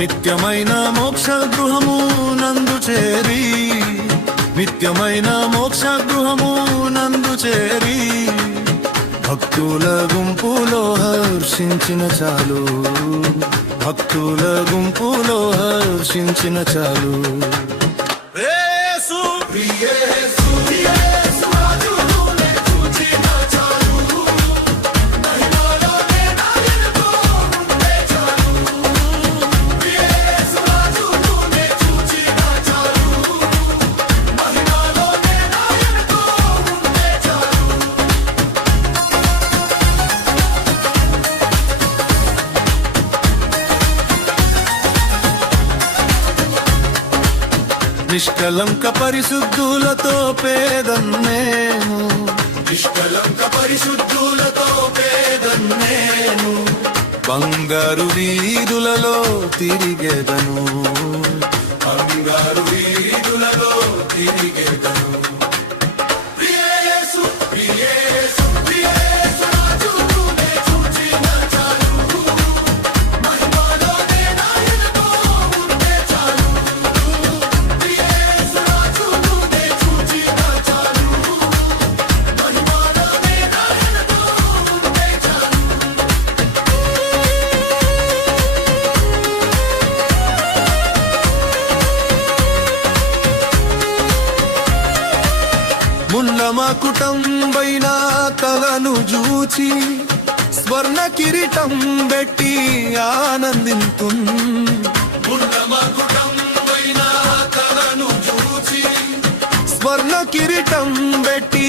నిత్యమైన మోక్ష గృహము నందు చేరి, నిత్యమైన మోక్ష గృహము నందు చేరి, భక్తుల గుంపులో హర్షించిన చాలు, భక్తుల గుంపులో హర్షించిన చాలు. నిష్కలంక పరిశుద్ధులతో పేదన్నేను, నిష్కలంక పరిశుద్ధులతో పేదన్నేను, బంగారు వీధులలో తిరిగేదను, బంగారు వీధులలో తిరిగేదను. ముల్లమ కుటంబైన తలను జూచి, స్వర్ణ కిరీటం పెట్టి ఆనందింతు, ముల్లమ కుటంబైన తలను జూచి, స్వర్ణ కిరీటం పెట్టి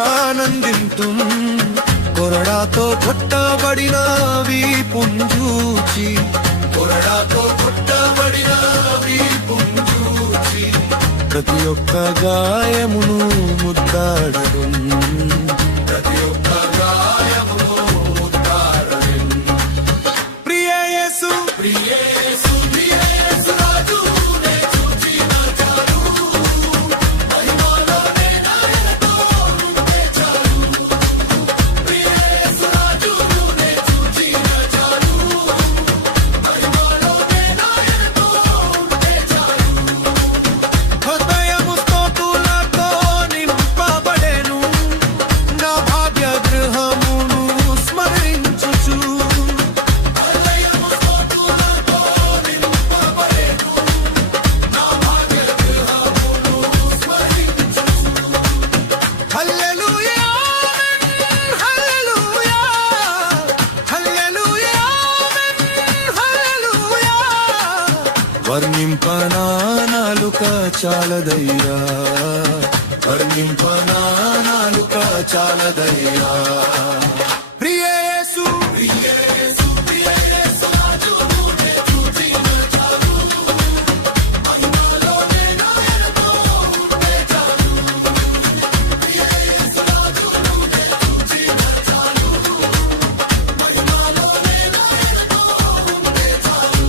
ఆనందింతు, కొరడాతో కొట్టబడిన వీపుంజూచి, కొరడాతో కొట్టబడిన వీపుంజూచి, ప్రతి ఒక్క గాయమును ముద్దాడదు, ప్రతి ఒక్క గాయమును ముద్దాడదు. ప్రియ యేసు, ప్రియ యేసు, ప్రియ యేసు రాజు నే చూచిన చాలు, మహిమలోనే నాయనతో ఉంటే చాలు. ప్రియ యేసు రాజు నే చూచిన చాలు, మహిమలోనే నాయనతో ఉంటే చాలు. వర్ణింపనాలుక చాలదయ్యా, వర్ణింపనాలుక చాలదయ్యా. ప్రియ యేసు, ప్రియ యేసు, ప్రియ యేసు రాజు నే చూచిన చాలు, మహిమలోనే నాయనతో ఉంటే చాలు. ప్రియ యేసు రాజు నే చూచిన చాలు, మహిమలోనే నాయనతో ఉంటే చాలు.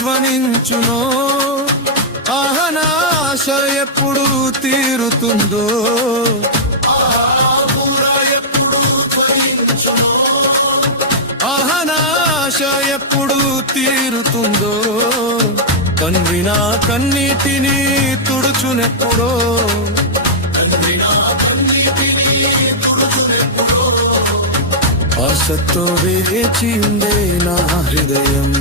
ధ్వనించునో, ఆహనాశ ఎప్పుడు తీరుతుందో, ఎప్పుడు ధ్వనించునో, ఆహనాశ ఎప్పుడు తీరుతుందో, తండ్రి నా కన్నీటిని తుడుచునెప్పుడో, తండ్రి నా కన్నీటిని తుడుచునెప్పుడో, ఆశతో వేచి ఉండే నా హృదయం.